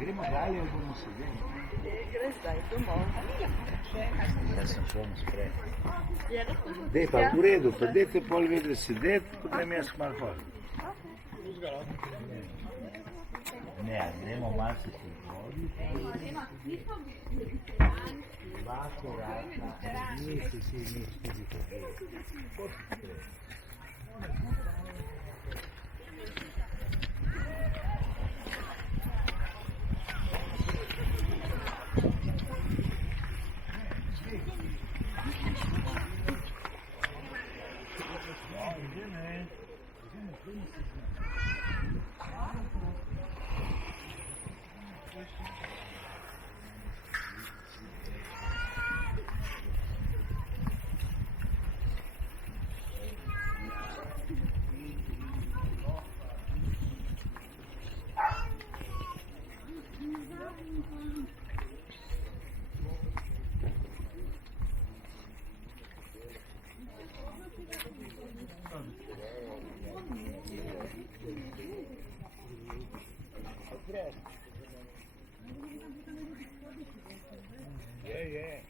Gremo dalje, ali bomo sedeli. Greš zdaj domov. Jaz sem šel na spreh. Ja, lahko smo Dej pa v redu, pa dejte pol vedre sedeti, potem jaz malo hodim. Ne, gremo malo se podvoditi. Dva koraka, nisi tudi povedal. Je,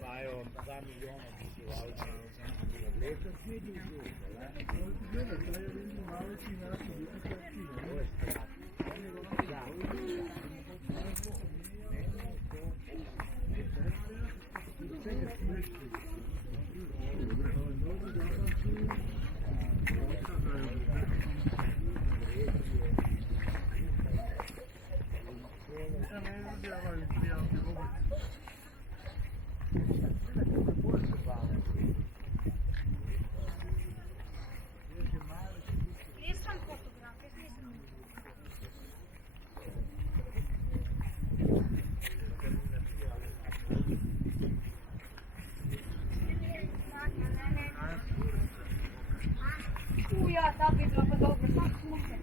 imajo 2 milijona prebivalcev na leto. Ja, sad bi bilo pa dobro, samo slušaj.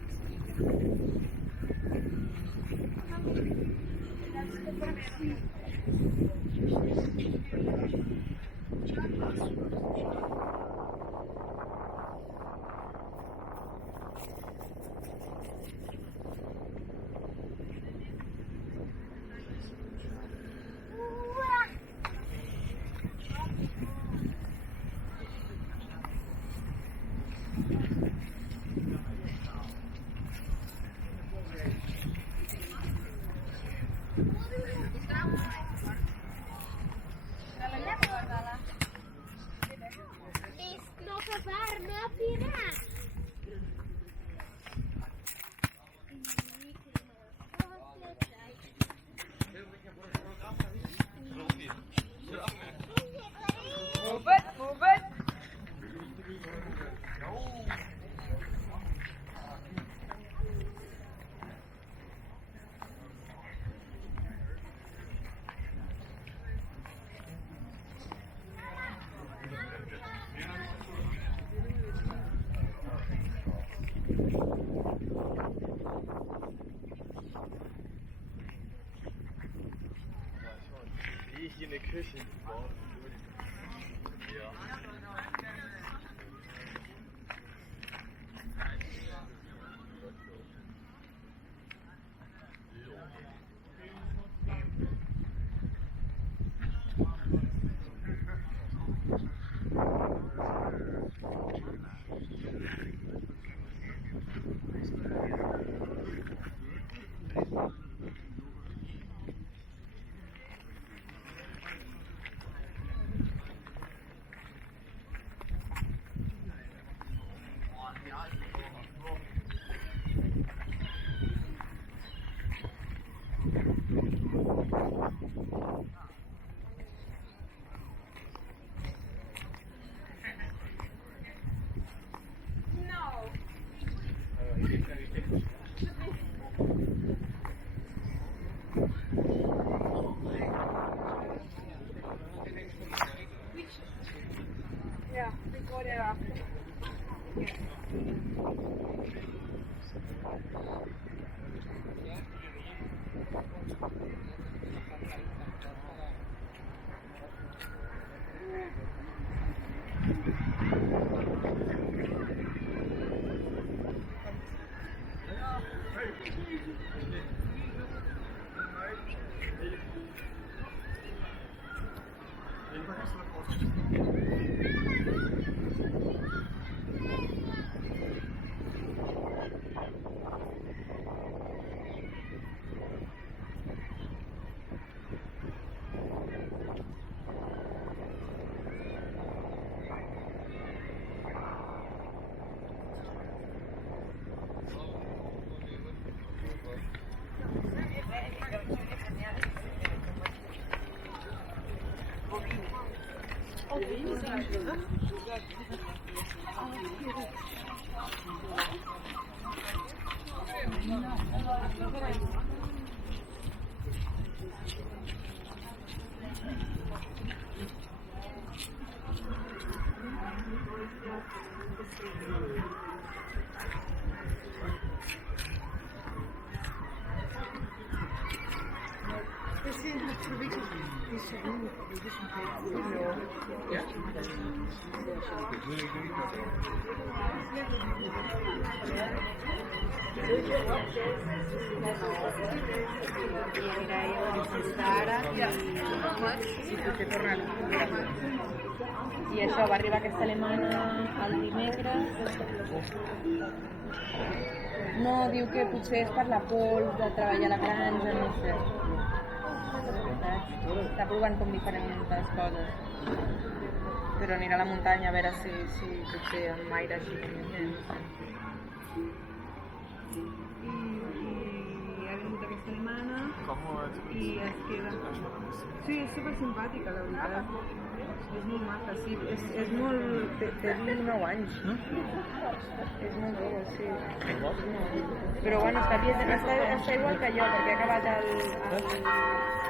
Wie ich in der Küche gebaut ja. Ja, before or after. Direi di stare si potete tornare. I això va arribar aquesta alemana el dimecres. No, diu que potser és per la pols de treballar a la granja, no sé. Està provant com diferents coses. Però anirà a la muntanya a veure si potser amb aire així com més gent. I ha vingut aquesta setmana i es queda. Sí, és super simpàtica, la veritat. És molt maca, sí. És molt... Té 19 anys. És molt jove, sí. Però bueno, està igual que jo, perquè ha acabat el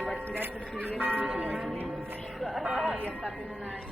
batxillerat, per si diguéssim, i està fent un any.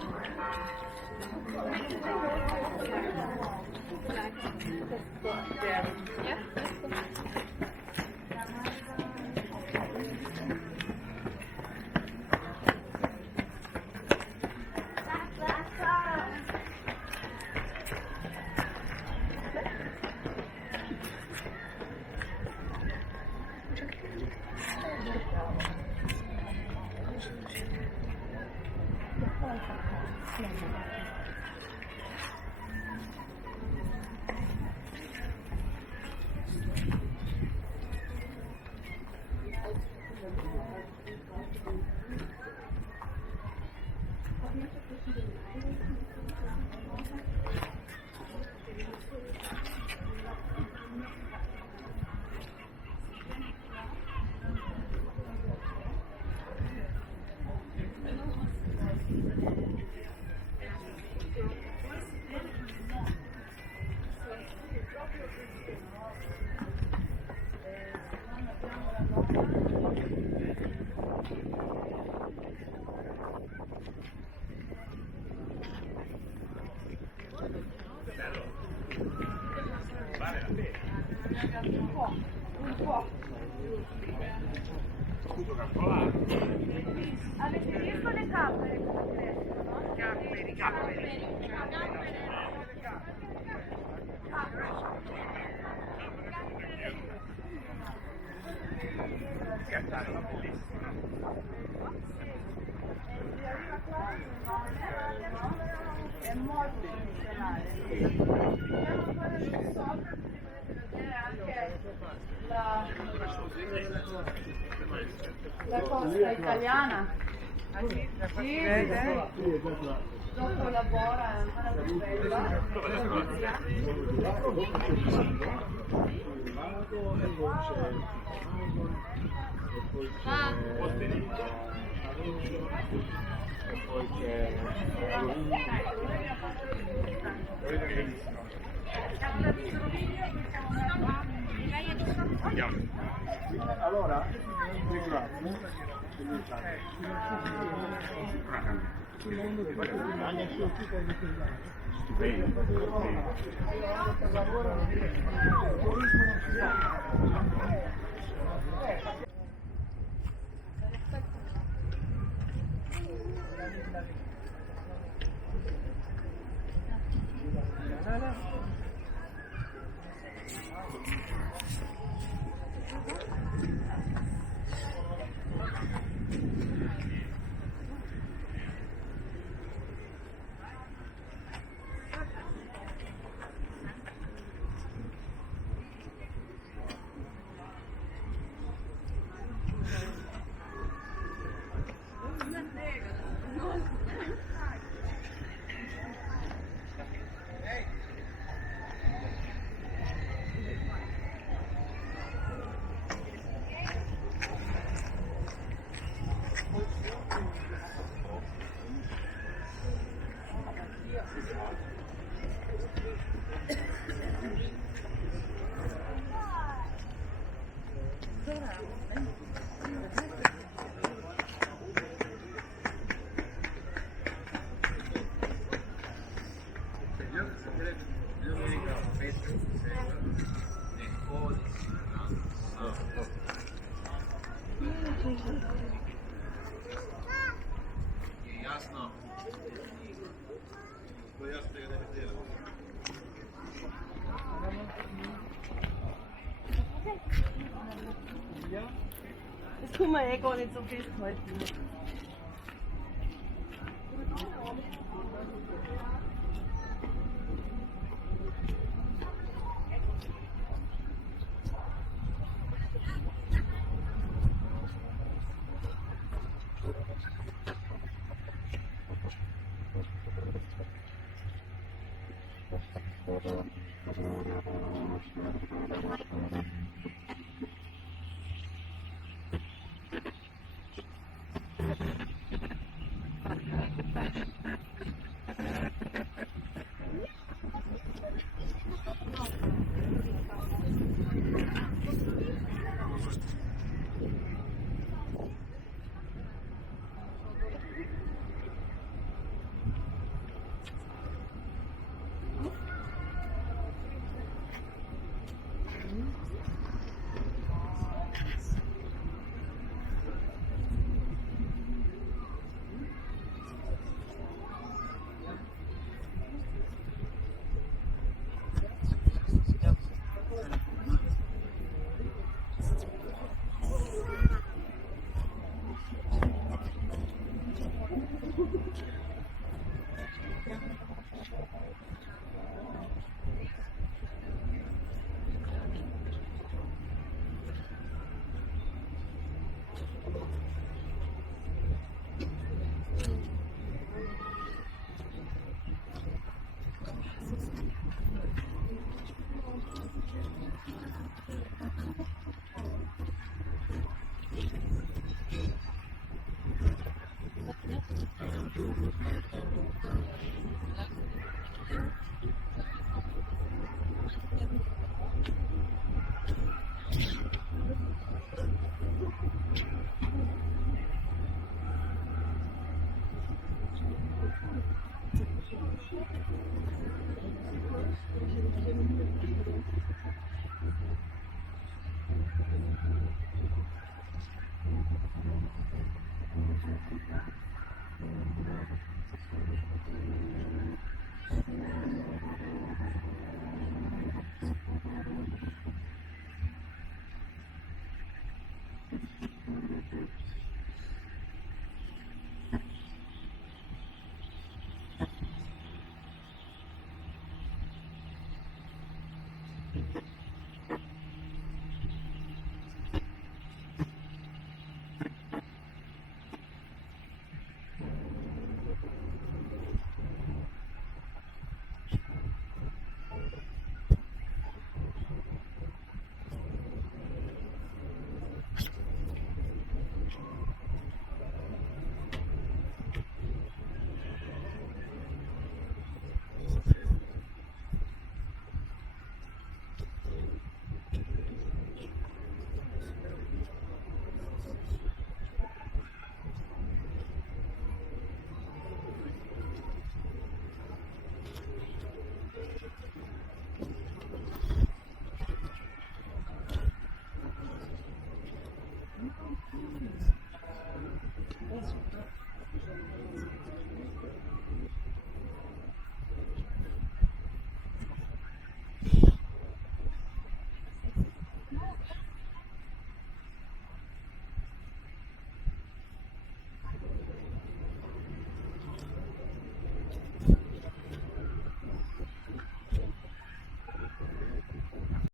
Avete visto le cappere come crescono? Capperi. È molto funzionale. Dobbiamo fare il sopra, potete vedere anche la costa italiana. Sì, dopo lavora è ancora più bella. Allora, Jasno. To jasno je ne Das tun wir eh gar nicht so festhalten.